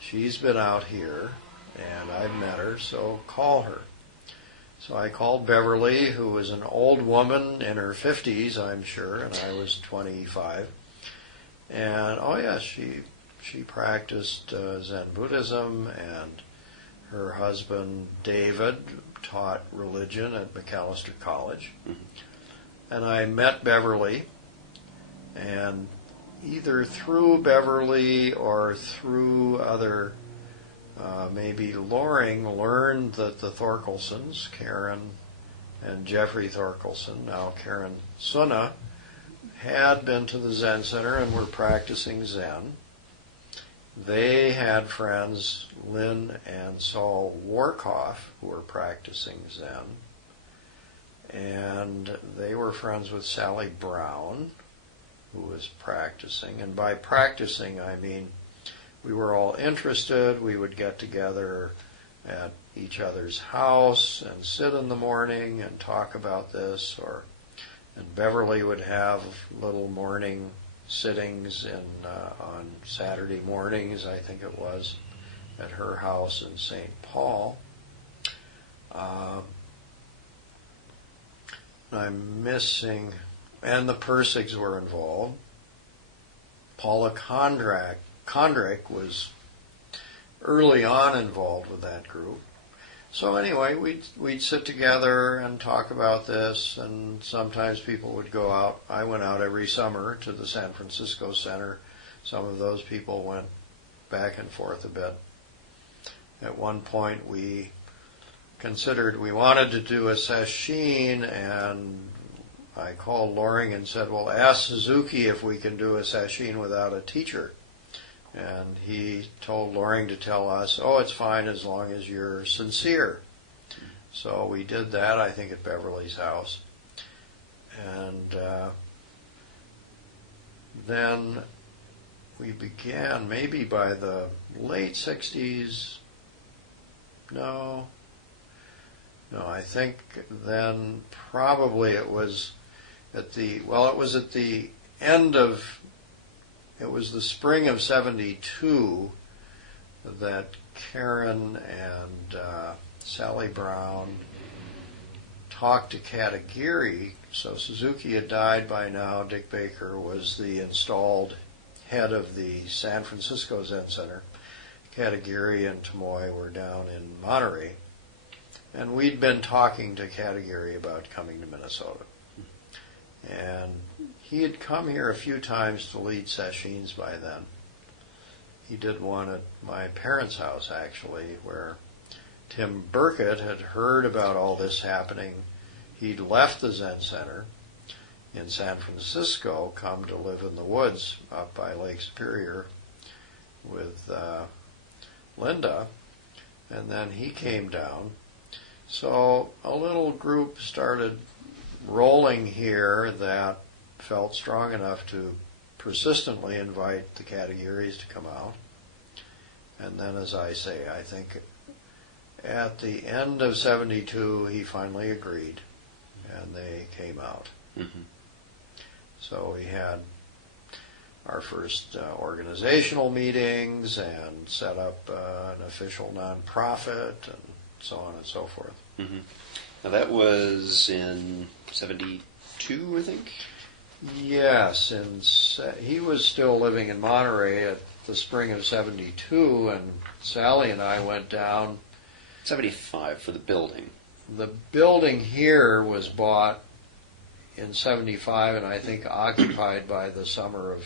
She's been out here, and I've met her, so call her. So I called Beverly, who was an old woman in her 50s, I'm sure, and I was 25. And, she practiced Zen Buddhism, and her husband, David, taught religion at McAllister College. And I met Beverly, and either through Beverly or through other, maybe Loring, learned that the Thorkelsons, Karen and Jeffrey Thorkelson, now Karen Sunna, had been to the Zen Center and were practicing Zen. They had friends, Lynn and Saul Warkoff, who were practicing Zen. And they were friends with Sally Brown, who was practicing. And by practicing, I mean we were all interested. We would get together at each other's house and sit in the morning and talk about this. And Beverly would have little morning sittings on Saturday mornings, I think it was, at her house in St. Paul. I'm missing, and the Pirsigs were involved. Paula Kondrak was early on involved with that group. So anyway, we'd sit together and talk about this, and sometimes people would go out. I went out every summer to the San Francisco Center. Some of those people went back and forth a bit. At one point, we considered we wanted to do a sesshin, and I called Loring and said, well, ask Suzuki if we can do a sesshin without a teacher. And he told Loring to tell us, it's fine as long as you're sincere. So we did that, I think, at Beverly's house. And then we began, maybe by the late 60s, I think then probably it was at the spring of 72 that Karen and Sally Brown talked to Katagiri. So Suzuki had died by now. Dick Baker was the installed head of the San Francisco Zen Center. Katagiri and Tomoe were down in Monterey. And we'd been talking to Katagiri about coming to Minnesota. And he had come here a few times to lead sessions by then. He did one at my parents' house, actually, where Tim Burkett had heard about all this happening. He'd left the Zen Center in San Francisco, come to live in the woods up by Lake Superior with Linda, and then he came down. So a little group started rolling here that felt strong enough to persistently invite the Katagiris to come out. And then, as I say, I think at the end of 72 he finally agreed, and they came out. Mm-hmm. So we had our first organizational meetings and set up an official nonprofit and so on and so forth. Mm-hmm. Now that was in 72, I think? Yes, and he was still living in Monterey at the spring of 72, and Sally and I went down. 75 for the building. The building here was bought in 75 and I think occupied by the summer of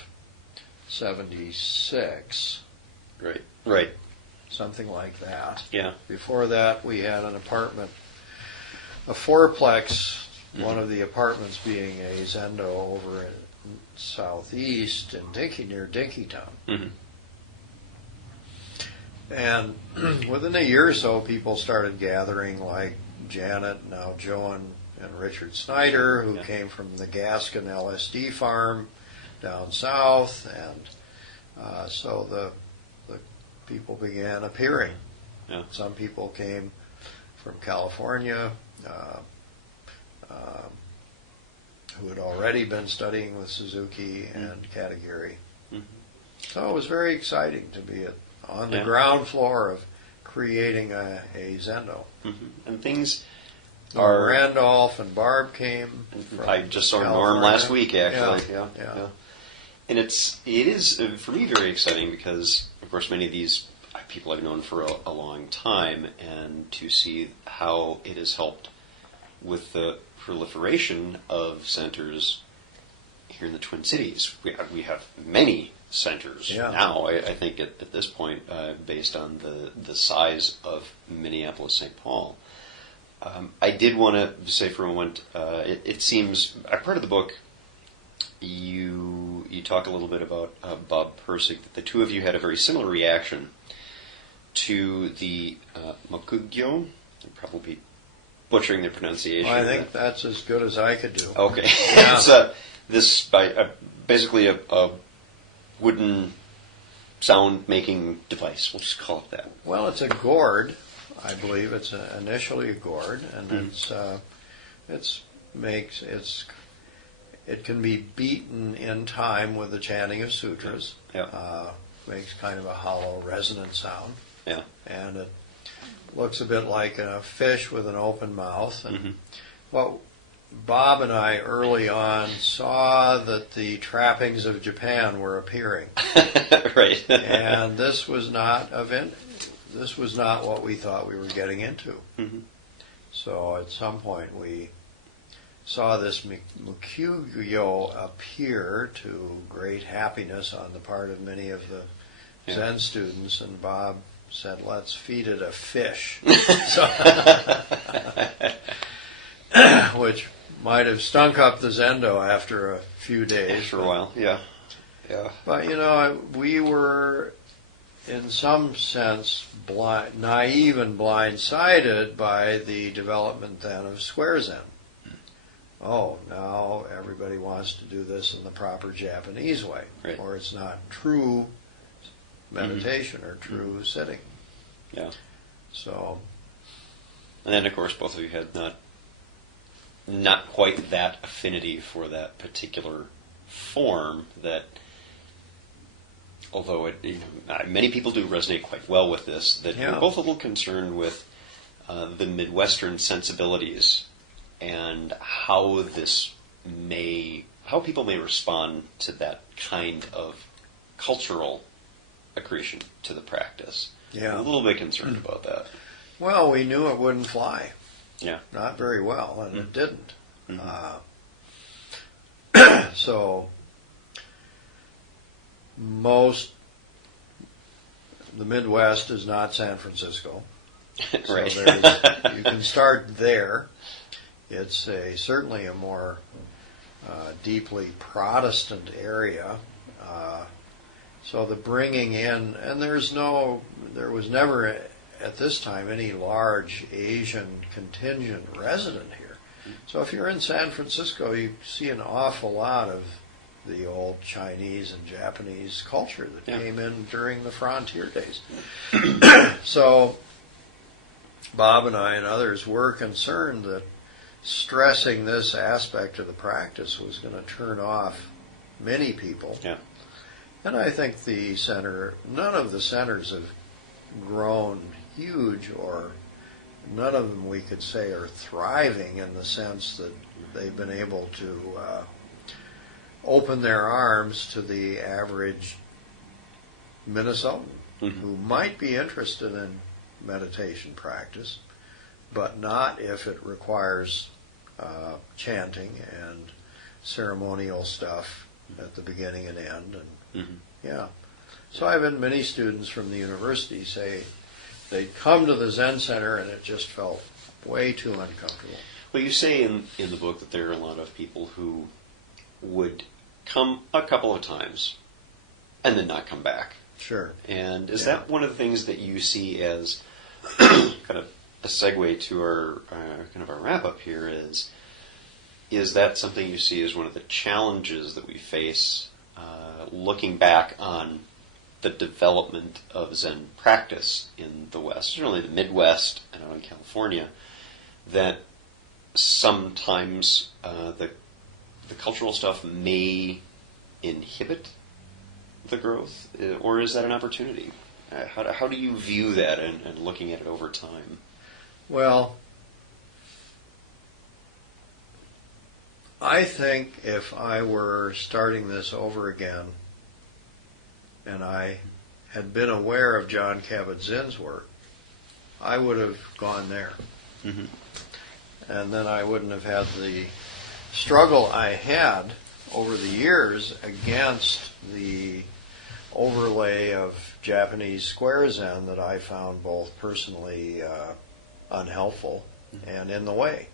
76. Right. Something like that. Yeah. Before that, we had an apartment, a fourplex, one of the apartments being a Zendo over in southeast in near Dinkytown. Mm-hmm. And within a year or so, people started gathering, like Janet, now Joe and Richard Snyder, who came from the Gaskin LSD farm down south, and so the people began appearing. Yeah. Some people came from California, who had already been studying with Suzuki and Katagiri. Mm-hmm. So it was very exciting to be on the ground floor of creating a Zendo. Mm-hmm. And things Norm Randolph and Barb came. I just saw California. Norm last week, actually. Yeah. And it is for me very exciting because, of course, many of these people I've known for a long time, and to see how it has helped with the proliferation of centers here in the Twin Cities. We have many centers now, I think, at this point, based on the size of Minneapolis-St. Paul. I did want to say for a moment, it seems, part of the book, you talk a little bit about Bob Persig, that the two of you had a very similar reaction to the Makugyo. I'm probably butchering the pronunciation. Well, I think that's as good as I could do. Okay. Yeah. It's basically a wooden sound-making device. We'll just call it that. Well, it's a gourd. I believe it's initially a gourd, and it can be beaten in time with the chanting of sutras. Yeah. Makes kind of a hollow, resonant sound. Yeah. And it looks a bit like a fish with an open mouth. And well, Bob and I early on saw that the trappings of Japan were appearing. Right. And this was not what we thought we were getting into. Mm-hmm. So at some point we saw this Makugyo appear to great happiness on the part of many of the Zen students, and Bob said, "Let's feed it a fish," which might have stunk up the Zendo after a few days. For a while, yeah. But we were, in some sense, naive and blindsided by the development then of Square Zen. Oh, now everybody wants to do this in the proper Japanese way, or it's not true meditation or true sitting. Yeah. So. And then, of course, both of you had not quite that affinity for that particular form. That, although many people do resonate quite well with this, that you're both a little concerned with the Midwestern sensibilities and how people may respond to that kind of cultural accretion to the practice. Yeah. I'm a little bit concerned about that. Well, we knew it wouldn't fly. Yeah. Not very well, and it didn't. Mm-hmm. So the Midwest is not San Francisco. Right. So you can start there. It's certainly a more deeply Protestant area. So the bringing in, and there was never at this time any large Asian contingent resident here. So if you're in San Francisco, you see an awful lot of the old Chinese and Japanese culture that came in during the frontier days. So Bob and I and others were concerned that stressing this aspect of the practice was going to turn off many people. Yeah. And I think none of the centers have grown huge, or none of them we could say are thriving in the sense that they've been able to open their arms to the average Minnesotan who might be interested in meditation practice, but not if it requires chanting and ceremonial stuff at the beginning and end. And yeah, so I've had many students from the university say they'd come to the Zen Center and it just felt way too uncomfortable. Well, you say in the book that there are a lot of people who would come a couple of times and then not come back. Sure. And is that one of the things that you see as kind of a segue to our kind of our wrap up here? Is that something you see as one of the challenges that we face looking back on the development of Zen practice in the West, certainly the Midwest and out in California, that sometimes the cultural stuff may inhibit the growth, or is that an opportunity? How do you view that and looking at it over time? Well, I think if I were starting this over again and I had been aware of Jon Kabat-Zinn's work, I would have gone there. Mm-hmm. And then I wouldn't have had the struggle I had over the years against the overlay of Japanese square Zen that I found both personally unhelpful and in the way.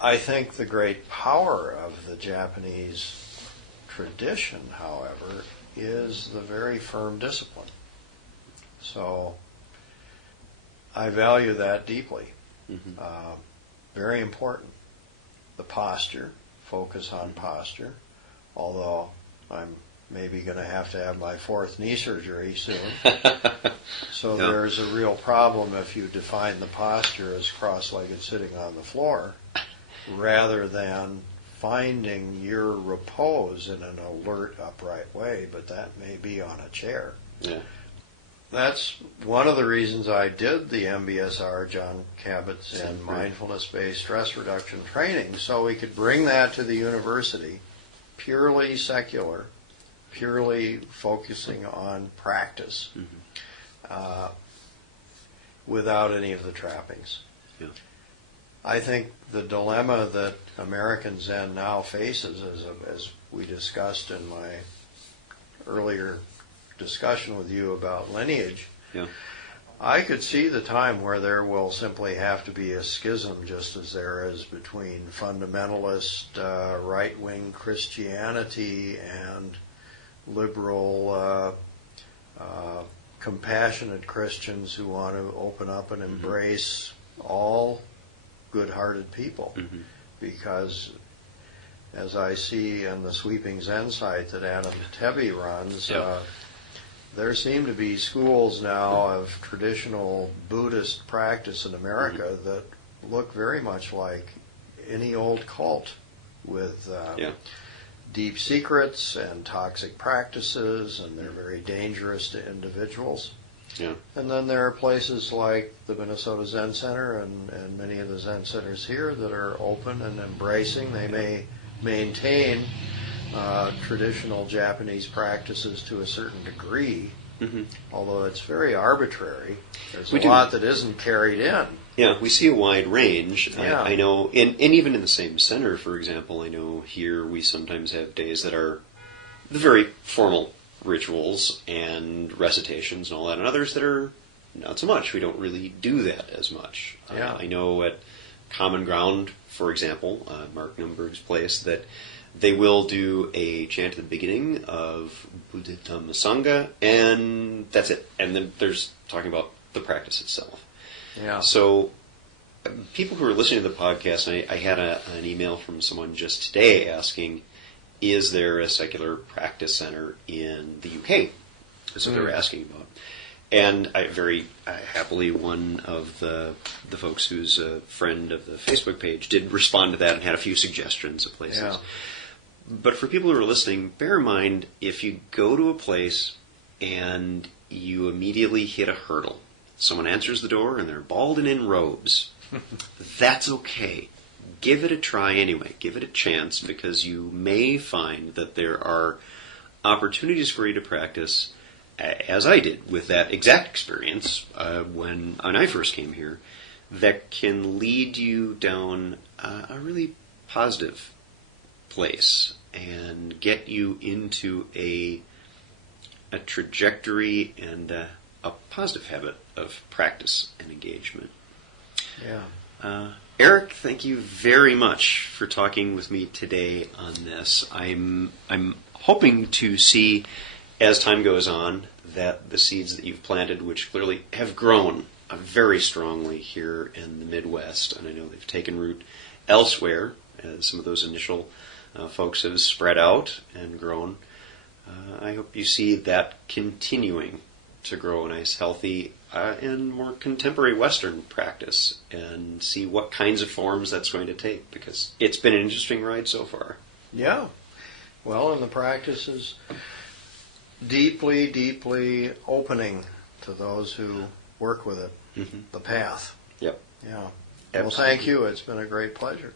I think the great power of the Japanese tradition, however, is the very firm discipline. So I value that deeply. Very important. The posture, focus on posture, although I'm maybe going to have my fourth knee surgery soon. So there's a real problem if you define the posture as cross-legged sitting on the floor rather than finding your repose in an alert, upright way, but that may be on a chair. Yeah. That's one of the reasons I did the MBSR, Jon Kabat-Zinn mindfulness-based stress reduction training, so we could bring that to the university, purely secular, purely focusing on practice, without any of the trappings. Yeah. I think the dilemma that American Zen now faces, as we discussed in my earlier discussion with you about lineage, I could see the time where there will simply have to be a schism, just as there is between fundamentalist right-wing Christianity and liberal compassionate Christians who want to open up and embrace all good-hearted people. Because as I see in the Sweeping Zen site that Adam Tebbe runs, there seem to be schools now of traditional Buddhist practice in America that look very much like any old cult, with deep secrets and toxic practices, and they're very dangerous to individuals. Yeah. And then there are places like the Minnesota Zen Center and many of the Zen centers here that are open and embracing. They may maintain traditional Japanese practices to a certain degree, although it's very arbitrary. There's a lot that isn't carried in. Yeah, we see a wide range. Yeah. I know, and even in the same center, for example, I know here we sometimes have days that are the very formal rituals and recitations and all that, and others that are not so much. We don't really do that as much. Yeah. I know at Common Ground, for example, Mark Numberg's place, that they will do a chant at the beginning of Buddha Dhamma Sangha, and that's it. And then there's talking about the practice itself. Yeah. So people who are listening to the podcast, I had an email from someone just today asking, is there a secular practice center in the UK? That's what they were asking about. And I very happily, one of the folks who's a friend of the Facebook page did respond to that and had a few suggestions of places. Yeah. But for people who are listening, bear in mind, if you go to a place and you immediately hit a hurdle, someone answers the door and they're bald and in robes, that's okay. Give it a try anyway. Give it a chance, because you may find that there are opportunities for you to practice, as I did with that exact experience when I first came here, that can lead you down a really positive place and get you into a trajectory and a positive habit of practice and engagement. Yeah. Erik, thank you very much for talking with me today on this. I'm hoping to see, as time goes on, that the seeds that you've planted, which clearly have grown very strongly here in the Midwest, and I know they've taken root elsewhere, as some of those initial folks have spread out and grown. I hope you see that continuing to grow a nice, healthy, and more contemporary Western practice, and see what kinds of forms that's going to take, because it's been an interesting ride so far. Yeah. Well, and the practice is deeply, deeply opening to those who work with it, the path. Yep. Yeah. Absolutely. Well, thank you. It's been a great pleasure.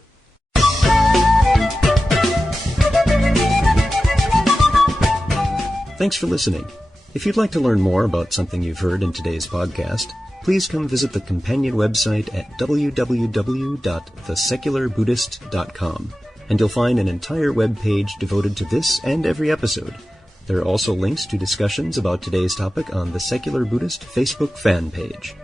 Thanks for listening. If you'd like to learn more about something you've heard in today's podcast, please come visit the companion website at www.thesecularbuddhist.com, and you'll find an entire web page devoted to this and every episode. There are also links to discussions about today's topic on the Secular Buddhist Facebook fan page.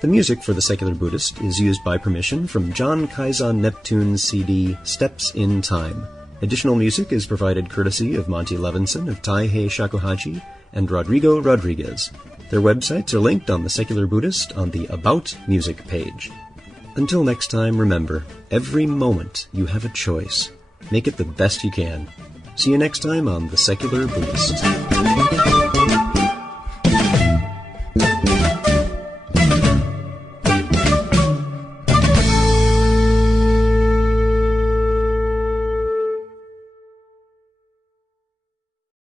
The music for the Secular Buddhist is used by permission from John Kaizan Neptune's CD, Steps in Time. Additional music is provided courtesy of Monty Levinson of Taihei Shakuhachi and Rodrigo Rodriguez. Their websites are linked on the Secular Buddhist on the About Music page. Until next time, remember, every moment you have a choice. Make it the best you can. See you next time on the Secular Buddhist.